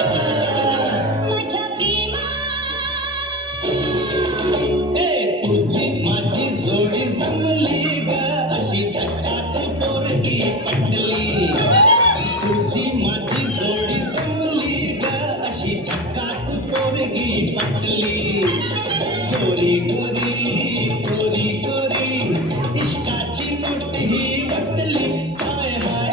माझ्या प्रेमा तुझी माझी जोडी जमली ग अशी झकास पोरगी पटली तुझी माझी जोडी जमली ग अशी झकास पोरगी पटली गोरी गोरी गोरी गोरी इश्काची मुठही बसली हाय हाय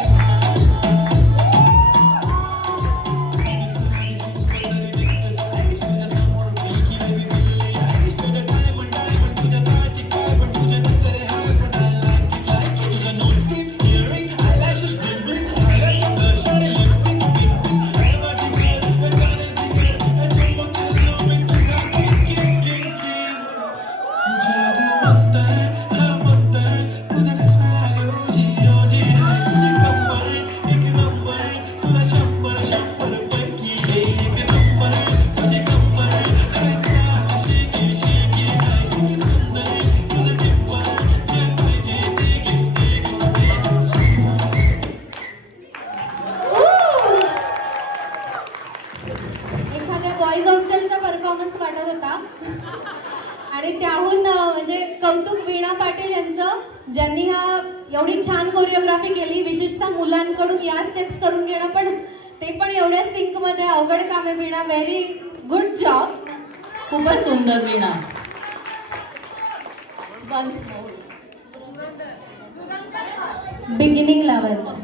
एखाद्या बॉईज हॉस्टेलचा परफॉर्मन्स वाटत होता आणि त्याहून म्हणजे कौतुक वीणा पाटील यांचं, ज्यांनी हा एवढी छान कोरिओग्राफी केली. विशेषतः मुलांकडून या स्टेप्स करून घेणं, पण ते पण एवढ्या सिंक मध्ये अवघड काम आहे. वीणा, व्हेरी गुड जॉब. खूपच सुंदर वीणा. बिगिनिंग लावायचं.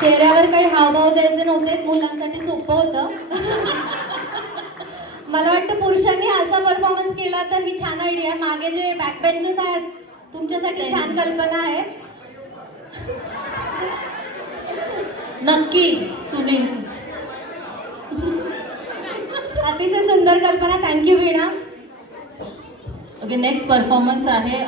चेहऱ्यावर काही हावभाव द्यायचे नव्हते, मुलांसाठी सोपं होतं. मला वाटतं पुरुषांनी असा परफॉर्मन्स केला तर ही छान आयडिया. मागे जे बॅक बेंचेस आहेत तुमच्यासाठी छान कल्पना आहे. नक्की सुनील. अतिशय सुंदर कल्पना. थँक्यू वीणा. ओके, नेक्स्ट परफॉर्मन्स आहे